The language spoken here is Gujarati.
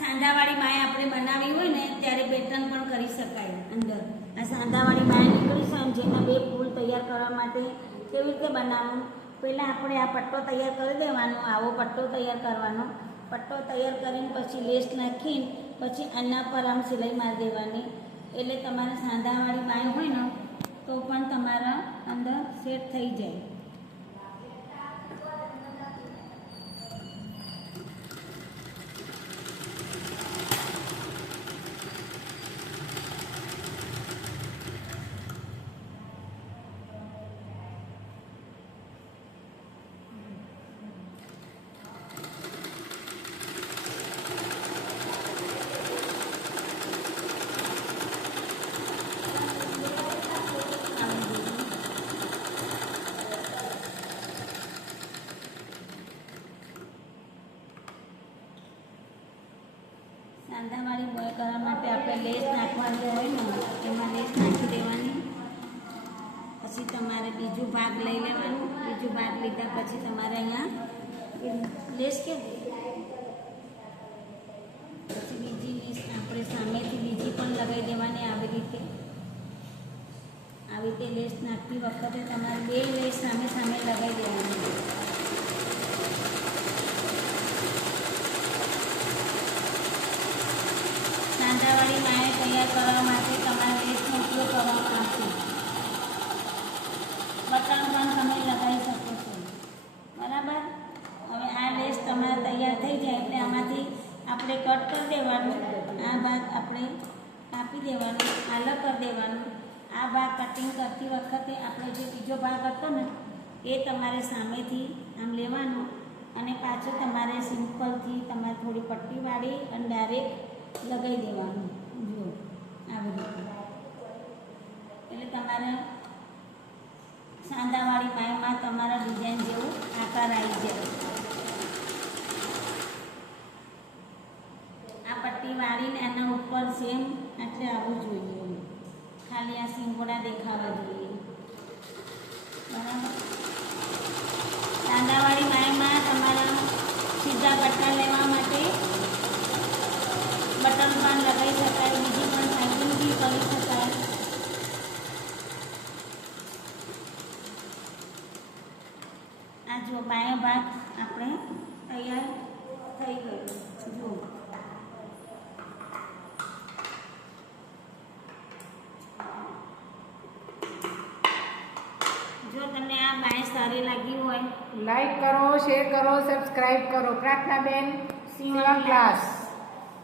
સાંધાવાળી બાય આપણે બનાવી હોય ને ત્યારે પેટર્ન પણ કરી શકાય. અંદર આ સાંધાવાળી બાય નીકળી છે જેના બે ફૂલ તૈયાર કરવા માટે કેવી રીતે બનાવવું. પહેલાં આપણે આ પટ્ટો તૈયાર કરી દેવાનો. આવો પટ્ટો તૈયાર કરવાનો. પટ્ટો તૈયાર કરીને પછી લેસ નાખીને પછી આના પર આમ સિલાઈ મારી દેવાની. એટલે તમારા સાંધાવાળી બાય હોય ને તો પણ તમારા અંદર સેટ થઈ જાય. સાંધાવાળી બોય કરવા માટે આપણે લેસ નાખવાની હોય ને એમાં લેસ નાખી દેવાની. પછી તમારે બીજું ભાગ લઈ લેવાનું. બીજું ભાગ લીધા પછી તમારે અહીંયા લેસ કે પછી બીજી લેસ આપણે સામેથી બીજી પણ લગાવી દેવાની. આવી રીતે લેસ નાખતી વખતે તમારે બે લેસ સામે સામે લગાવી દેવાની. સાંધાવાળી બાય તૈયાર કરવા માટે તમારે લેસનો ઉપયોગ કરવામાં આવશે. બટન પણ તમે લગાવી શકો છો. બરાબર. હવે આ લેસ તમારે તૈયાર થઈ જાય એટલે આમાંથી આપણે કટ કરી દેવાનું. આ ભાગ આપણે કાપી દેવાનો, અલગ કરી દેવાનો. આ ભાગ કટિંગ કરતી વખતે આપણે જે બીજો ભાગ હતો ને એ તમારે સામેથી આમ લેવાનો અને પાછો તમારે સિમ્પલથી તમારે થોડી પટ્ટી વાળી અને ડાયરેક્ટ લગાવી દેવાનું. જુઓ આવી રીતે. એટલે તમારે સાંધાવાળી બાયમાં તમારા ડિઝાઇન જેવું આકાર આવી જાય. આ પટ્ટી વાળીને એના ઉપર સેમ એટલે આવવું જોઈએ. ખાલી આ સિંગોડા દેખાવા જોઈએ. બરાબર. સાંધાવાળી બાયમાં તમારા સીધા પટ્ટા લેવા માટે બટન પણ લગાવી શકાય. બીજી પણ સાઇઝિંગ બી કરી શકાય. આ જો બાયો ભાગ આપણે તૈયાર થઈ ગયો. જુઓ જો તમને આ બાય સારી લાગી હોય લાઈક કરો, શેર કરો, સબસ્ક્રાઇબ કરો. પ્રાર્થનાબેન સીવણ ક્લાસ.